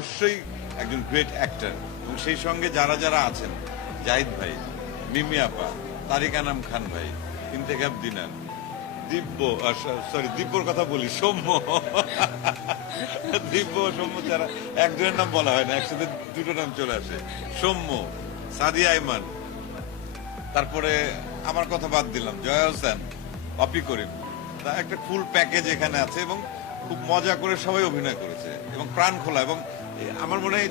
অবশ্যই একজন great actor, এবং সেই সঙ্গে যারা যারা আছেন, জাহিদ ভাই, মিমি আপা, তারিক আনাম খান ভাই, ইন্তেখাব দিনার, দিব্য, দিব্যর কথা বলি, সৌম্য, দিব্য সৌম্য ছাড়া একজনের নাম বলা হয় না, একসাথে দুটো নাম চলে আসে, সৌম্য, সাদিয়া আইমান, তারপরে আমার কথা বাদ দিলাম, জয়া হোসেন, অপি করিম, তা একটা ফুল প্যাকেজ এখানে আছে এবং খুব মজা করে সবাই অভিনয় করেছে এবং প্রাণ খোলা। এবং আমার মনে হয়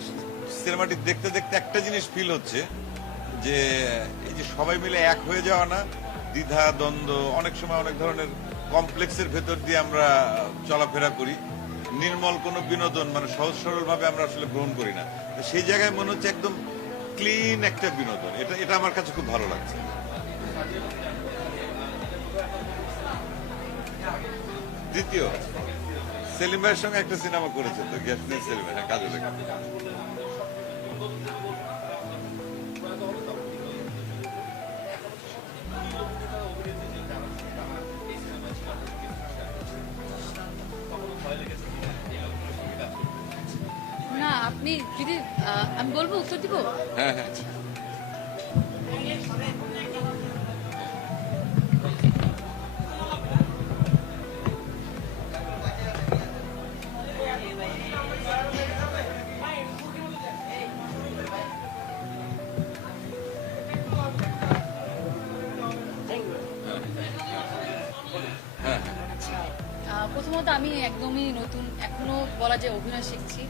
সিনেমাটি দেখতে দেখতে একটা জিনিস ফিল হচ্ছে যে এই যে সবাই মিলে এক হয়ে যাওয়া না, দ্বিধা দ্বন্দ্ব, অনেক সময় অনেক ধরনের কমপ্লেক্সের ভেতর দিয়ে আমরা চলাফেরা করি, নির্মল কোনো বিনোদন মানে সহজ সরল ভাবে আমরা আসলে গ্রহণ করি না। তো সেই জায়গায় মনে হচ্ছে একদম ক্লিন একটা বিনোদন, এটা এটা আমার কাছে খুব ভালো লাগছে। দ্বিতীয় সেলিম ভাইয়ের সঙ্গে একটা সিনেমা করেছে তো, গ্যাসমিন সেলিম ভাই, হ্যাঁ, কাজে লেগে। না আপনি যদি আমি বলবো উত্তর দিব। হ্যাঁ হ্যাঁ, প্রথমত আমি একদমই নতুন, এখনো বলা যায় অভিনয় শিখছি,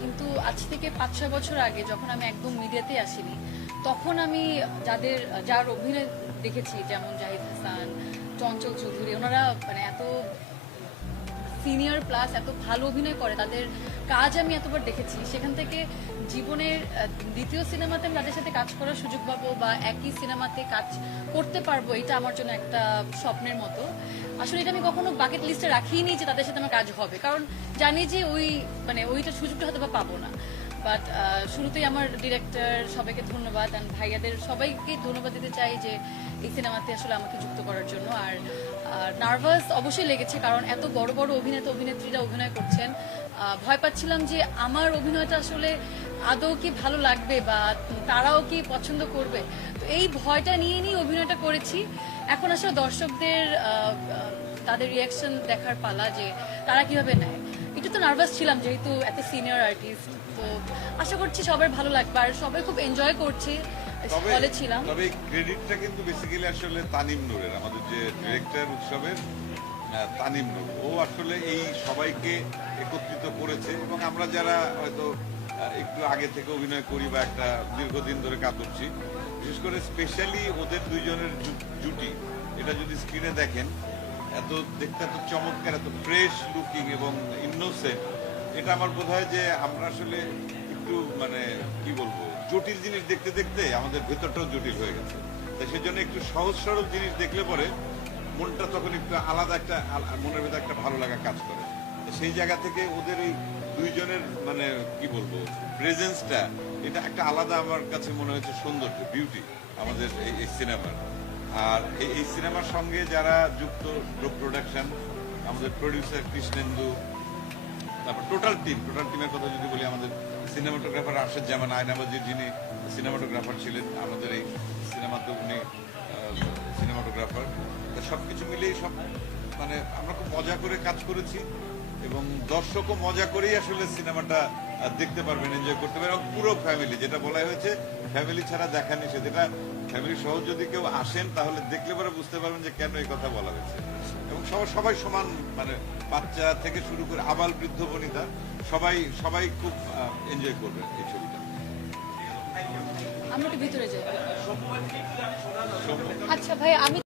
কিন্তু আজ থেকে 5-6 বছর আগে যখন আমি একদম মিডিয়াতে আসিনি, তখন আমি যার অভিনয় দেখেছি, যেমন জাহিদ হাসান, চঞ্চল চৌধুরী, ওনারা মানে এত সিনিয়র প্লাস এত ভালো অভিনয় করে, তাদের কাজ আমি এতবার দেখেছি। সেখান থেকে জীবনের দ্বিতীয় সিনেমাতে আমি তাদের সাথে কাজ করার সুযোগ পাবো বা একই সিনেমাতে কাজ করতে পারবো, এটা আমার জন্য একটা স্বপ্নের মতো। আসলে এটা আমি কখনো বাকেট লিস্টে রাখিনি যে তাদের সাথে আমার কাজ হবে, কারণ জানি যে ওইটা সুযোগটা হয়তো বা পাবো না। বাট শুরুতেই আমার ডিরেক্টর সবাইকে ধন্যবাদ, আর ভাইয়াদের সবাইকে ধন্যবাদ দিতে চাই যে এই সিনেমাতে আসলে আমাকে যুক্ত করার জন্য। আর নার্ভাস অবশ্যই লেগেছে, কারণ এত বড় বড় অভিনেতা অভিনেত্রীরা অভিনয় করছেন। ভয় পাচ্ছিলাম যে আমার অভিনয়টা আসলে আদৌ কি ভালো লাগবে বা তারাও কি পছন্দ করবে, তো এই ভয়টা নিয়ে নিয়ে অভিনয়টা করেছি। এখন আসলে দর্শকদের তাদের রিয়াকশন দেখার পালা, যে তারা কিভাবে নেয়। একটু তো নার্ভাস ছিলাম যেহেতু এত সিনিয়র আর্টিস্ট, তো আশা করছি সবার ভালো লাগবে, আর সবাই খুব এনজয় করছে। হলে ছিলাম। তবে ক্রেডিটটা কিন্তু বেসিক্যালি আসলে তানিম নূরের, আমাদের যে ডিরেক্টর উৎসবের, তানিম নূর, ও আসলে এই সবাইকে একত্রিত করেছে। এবং আমরা যারা হয়তো একটু আগে থেকে অভিনয় করি বা একটা দীর্ঘদিন ধরে কাজ করছি, বিশেষ করে স্পেশালি ওদের দুইজনের জুটি, এটা যদি স্ক্রিনে দেখেন, এত দেখতে এত চমৎকার, এত ফ্রেশ লুকিং এবং ইনোসেন্ট, এটা আমার বোধ হয় যে আমরা আসলে একটু মানে কি বলবো, জটিল জিনিস দেখতে দেখতে আমাদের ভেতরটাও জটিল হয়ে গেছে। তাই সেজন্য একটু সহজ সরল জিনিস দেখলে পরে মনটা তখন একটু আলাদা, একটা মনের ভেতরে একটা ভালো লাগা কাজ করে। সেই জায়গা থেকে ওদের এই দুইজনের মানে কি বলবো প্রেজেন্সটা, এটা একটা আলাদা আমার কাছে মনে হয়েছে সৌন্দর্য, বিউটি আমাদের এই সিনেমার। আর এই সিনেমার সঙ্গে যারা যুক্ত, গ্রুপ প্রোডাকশন, আমাদের প্রডিউসার কৃষ্ণেন্দু, তারপর টোটাল টিমের কথা যদি বলি, আমাদের সিনেমাটোগ্রাফার আরশেদ জামান আয়নাবাজির, যিনি সিনেমাটোগ্রাফার ছিলেন আমাদের এই সিনেমাতে, উনি সিনেমাটোগ্রাফার। সবকিছু মিলিয়ে সব মানে আমরা খুব মজা করে কাজ করেছি এবং দর্শকও মজা করেই আসলে সিনেমাটা দেখতে পারবেন, এনজয় করতে পারবেন। এবং পুরো ফ্যামিলি, যেটা বলা হয়েছে ফ্যামিলি ছাড়া দেখা নিষেধ, এটা ফ্যামিলি সহ যদি কেউ আসেন তাহলে দেখলে পরে বুঝতে পারবেন যে কেন এই কথা বলা হয়েছে। এবং সবাই সমান, মানে বাচ্চা থেকে শুরু করে আবাল বৃদ্ধ বনিতা সবাই খুব এনজয় করবেন এই ছবিটা। আমরা একটু ভিতরে যাই। আচ্ছা ভাই, আমি